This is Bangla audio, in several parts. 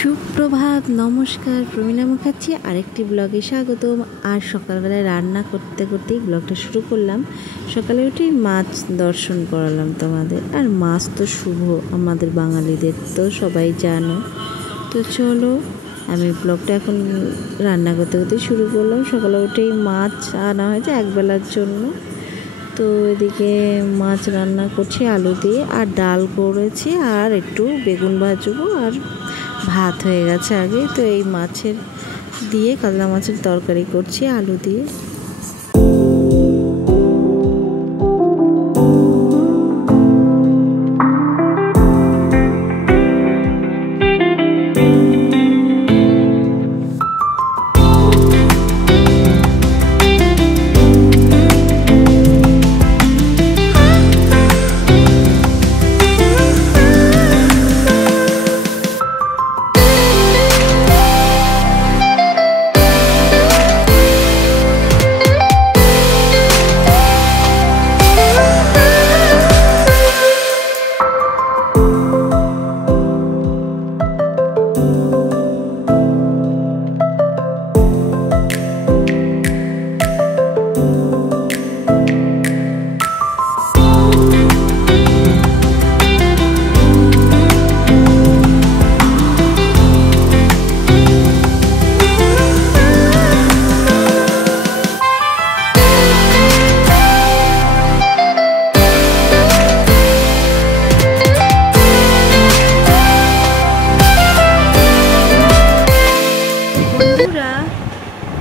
সুপ্রভাত, নমস্কার, প্রমিলা মুখার্জি আরেকটি ব্লগে স্বাগতম। আর সকালবেলায় রান্না করতে করতেই ব্লগটা শুরু করলাম। সকালে উঠেই মাছ দর্শন করালাম তোমাদের। আর মাছ তো শুভ আমাদের বাঙালিদের, তো সবাই জানো। তো চলো, আমি ব্লগটা এখন রান্না করতে করতে শুরু করলাম। সকালে উঠেই মাছ আনা হয়েছে একবেলার জন্য। তো এদিকে মাছ রান্না করছি আলু দিয়ে, আর ডাল করেছি, আর একটু বেগুন ভাজবো, আর ভাত হয়ে গেছে আগে। তো এই মাছের দিয়ে কাতলা মাছের তরকারি করছি আলু দিয়ে।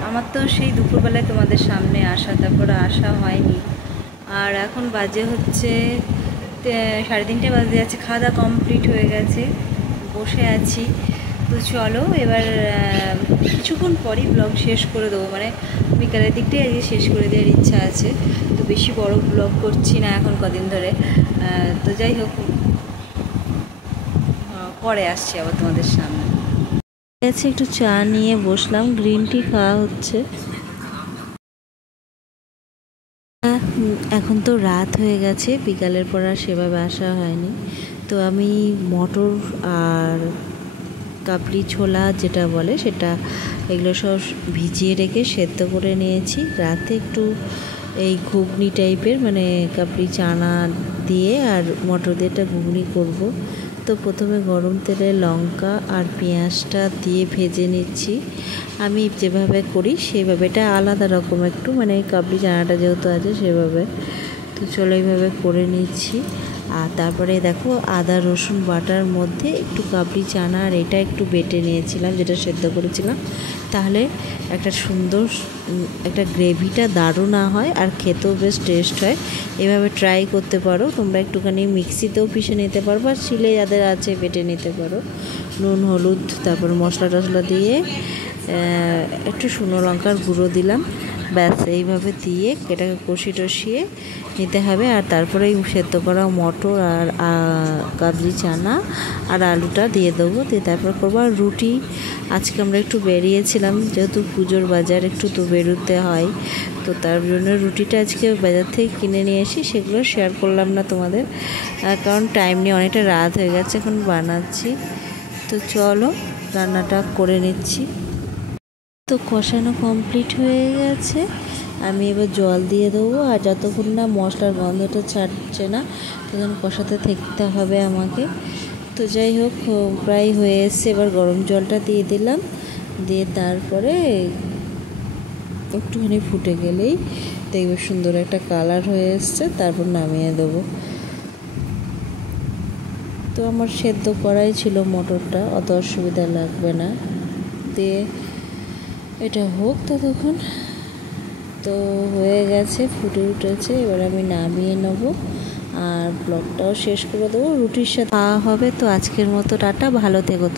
আমার তো সেই দুপুরবেলায় তোমাদের সামনে আসা, তারপরে আসা হয়নি। আর এখন বাজে হচ্ছে 3:30 বাজে যাচ্ছে। খাওয়া দাওয়া কমপ্লিট হয়ে গেছে, বসে আছি। তো চলো এবার কিছুক্ষণ পরই ব্লগ শেষ করে দেবো, মানে বিকালের দিকটাই আজকে শেষ করে দেওয়ার ইচ্ছা আছে। তো বেশি বড় ব্লগ করছি না এখন কদিন ধরে। তো যাই হোক, পরে আসছি আবার তোমাদের সামনে। একটু চা নিয়ে বসলাম, গ্রিন টি খাওয়া হচ্ছে। এখন তো রাত হয়ে গেছে, বিকালের পর আর সেভাবে আসা হয়নি। তো আমি মটর আর কাবলি ছোলা যেটা বলে সেটা, এগুলো সব ভিজিয়ে রেখে সেদ্ধ করে নিয়েছি। রাতে একটু এই ঘুগনি টাইপের, মানে কাবলি চানা দিয়ে আর মটর দিয়ে একটা ঘুগনি করব। তো প্রথমে গরম তেলে লঙ্কা আর পেঁয়াজটা দিয়ে ভেজে নিচ্ছি। আমি যেভাবে করি সেভাবে, এটা আলাদা রকম একটু, মানে কাবলি চানাটা যেহেতু আছে সেভাবে। তো চলো এইভাবে করে নিচ্ছি। আর তারপরে দেখো আদা রসুন বাটার মধ্যে একটু কাবলি চানা আর এটা একটু বেটে নিয়েছিলাম, যেটা সেদ্ধ করেছিলাম। তাহলে একটা সুন্দর একটা গ্রেভিটা দারুণ হয়, আর খেতেও বেশ টেস্ট হয়। এভাবে ট্রাই করতে পারো তোমরা। একটুখানি মিক্সিতেও পিষে নিতে পারো, বা শিলে যাদের আছে বেটে নিতে পারো। নুন হলুদ তারপর মশলা টশলা দিয়ে একটু শুকনো লঙ্কার গুঁড়ো দিলাম, ব্যাস। এইভাবে দিয়ে এটাকে কষি টষিয়ে নিতে হবে। আর তারপরে সেদ্ধ করা মটর আর কাবলি চানা আর আলুটা দিয়ে দেবো, দিয়ে তারপর করবো। আর রুটি আজকে আমরা একটু বেরিয়েছিলাম, যেহেতু পুজোর বাজার একটু তো বেরোতে হয়, তো তার জন্য রুটিটা আজকে বাজার থেকে কিনে নিয়ে এসি। সেগুলো শেয়ার করলাম না তোমাদের, কারণ টাইম নিয়ে অনেকটা রাত হয়ে গেছে, এখন বানাচ্ছি। তো চলো রান্নাটা করে নিচ্ছি। তো কষানো কমপ্লিট হয়ে গেছে, আমি এবার জল দিয়ে দেবো। আর যতক্ষণ না মশলার গন্ধটা ছাড়ছে না তখন কষাতে থাকতে হবে আমাকে। তো যাই হোক, প্রায় হয়ে এসছে। এবার গরম জলটা দিয়ে দিলাম, দিয়ে তারপরে একটুখানি ফুটে গেলেই দেখবে সুন্দর একটা কালার হয়ে এসছে, তারপর নামিয়ে দেবো। তো আমার সেদ্ধ করাই ছিল মটরটা, অত অসুবিধা লাগবে না। দিয়ে এটা হোক ততক্ষণ। তো হয়ে গেছে, ফুটে উঠেছে, এবার আমি নামিয়ে নেব আর ব্লগটাও শেষ করে দেবো। রুটির সাথে খাওয়া হবে। তো আজকের মতো টাটা, ভালো থেকো তো।